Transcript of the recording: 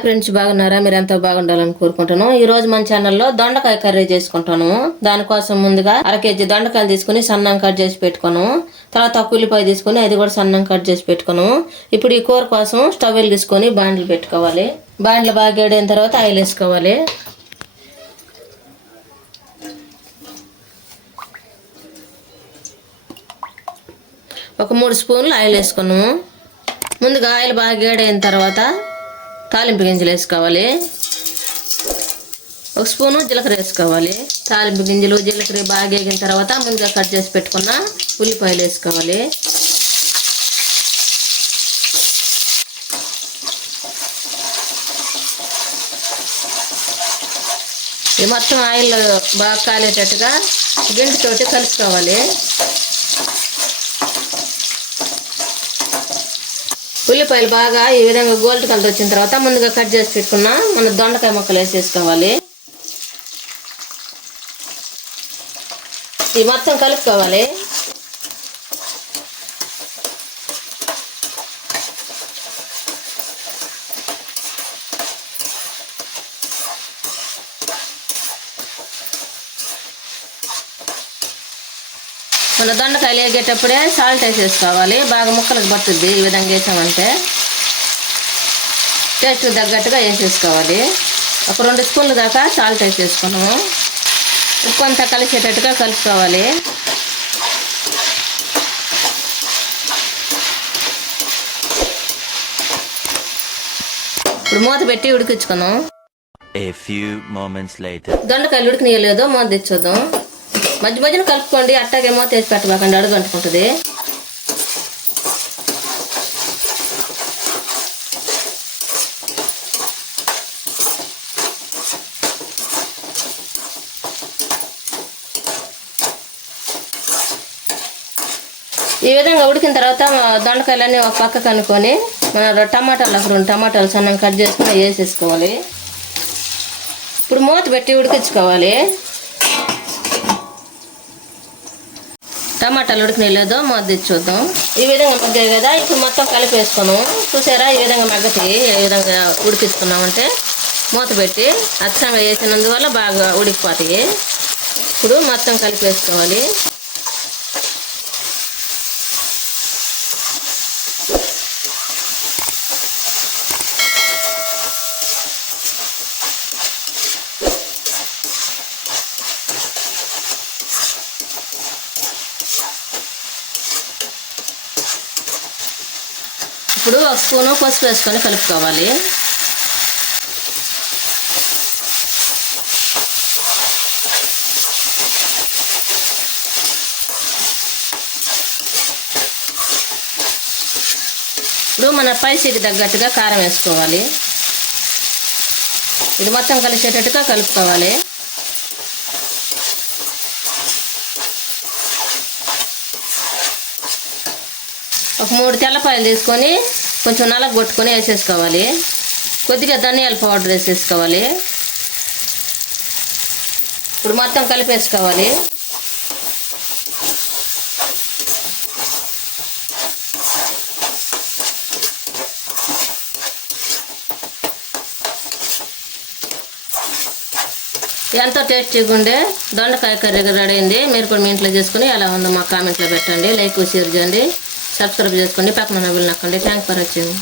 Hi friends, బాగున్నారా? మీరు ఎంతో బాగుండాలని కోరుకుంటాను. ఈ రోజు మన ఛానల్లో దొండకాయ కర్రీ చేసుకుంటాను. దానికోసం ముందుగా 1/2 కేజీ దొండకాయలు తీసుకుని సన్నం కట్ చేసి పెట్టుకోను. తర్వాత ఒక ఉల్లిపాయ తీసుకుని అది కూడా సన్నం కట్ చేసి పెట్టుకోను. ఇప్పుడు ఈ కూర కోసం స్టవ్ వెలిగించుకొని బాండ్లు పెట్టుకోవాలి. బాండ్లు బాగా వేడైన తర్వాత ఆయిల్ వేసుకోవాలి. ఒక 3 స్పూన్లు ఆయిల్ వేసుకున్నాము. ముందుగా ఆయిల్ బాగా వేడైన తర్వాత తాలింపు గింజలు వేసుకోవాలి. 1 స్పూను జీలకర్ర వేసుకోవాలి. తాలింపు గింజలు జీలకర్ర బాగా వేగిన తర్వాత ముందుగా కట్ చేసి పెట్టుకున్న ఉల్లిపాయలు వేసుకోవాలి. ఈ మొత్తం ఆయిల్ బాగా కాలేటట్టుగా గింటితోటి కలుపుకోవాలి. ఉల్లిపాయలు బాగా ఈ విధంగా గోల్డ్ కలర్ వచ్చిన తర్వాత ముందుగా కట్ చేసి పెట్టుకున్న మన దొండకాయ ముక్కలు వేసేసుకోవాలి. ఈ మొత్తం కలుపుకోవాలి. మన దొండకాయలు వేగేటప్పుడే సాల్ట్ వేసేసుకోవాలి. బాగా ముక్కలకు పట్టుద్ది. ఈ విధంగా వేసామంటే టేస్ట్ తగ్గట్టుగా వేసేసుకోవాలి. ఒక 2 స్పూన్లు దాకా సాల్ట్ వేసేసుకున్నాము. ఉప్పు అంతా కలిసేటట్టుగా కలుపుకోవాలి. ఇప్పుడు మూత పెట్టి ఉడికించుకున్నాం. దొండకాయలు ఉడికినయలేదో మూత తెచ్చుద్దాం. మధ్య మధ్యన కలుపుకోండి. అట్టాగే మూత వేసి పెట్టబాకండి, అడుగు అంటుకుంటుంది. ఈ విధంగా ఉడికిన తర్వాత దొండకాయలన్నీ ఒక పక్కకు అనుకొని మన టమాటాలు 2 టమాటాలు సన్నం కట్ చేసుకుని వేసేసుకోవాలి. ఇప్పుడు మూత పెట్టి ఉడికించుకోవాలి. టమాటాలు ఉడికినలేదో మూత తెచ్చి చూద్దాం. ఈ విధంగా మగ్గాయి కదా, ఇప్పుడు మొత్తం కలిపేసుకున్నాం. చూసారా ఈ విధంగా మగ్గతాయి. ఏ విధంగా ఉడికిస్తున్నామంటే మూత పెట్టి అచ్చంగా వేసినందువల్ల బాగా ఉడికిపోతాయి. ఇప్పుడు మొత్తం కలిపేసుకోవాలి. ఇప్పుడు 1 స్పూను పసుపు వేసుకొని కలుపుకోవాలి. ఇప్పుడు మన స్పైసీకి తగ్గట్టుగా కారం వేసుకోవాలి. ఇది మొత్తం కలిసేటట్టుగా కలుపుకోవాలి. ఒక 3 తెల్లపాయలు తీసుకొని కొంచెం నలగొట్టుకొని వేసేసుకోవాలి. కొద్దిగా ధనియాల పౌడర్ వేసేసుకోవాలి. ఇప్పుడు మొత్తం కలిపేసుకోవాలి. ఎంతో టేస్టీగా ఉండే దొండకాయ కర్రీ రెడీ అయింది. మీరు కూడా మీ ఇంట్లో చేసుకుని ఎలా ఉందో మా కామెంట్లో పెట్టండి. లైక్ షేర్ చేయండి, సబ్స్క్రైబ్ చేసుకోండి, పక్కన బెల్ నొక్కండి. Thanks for watching.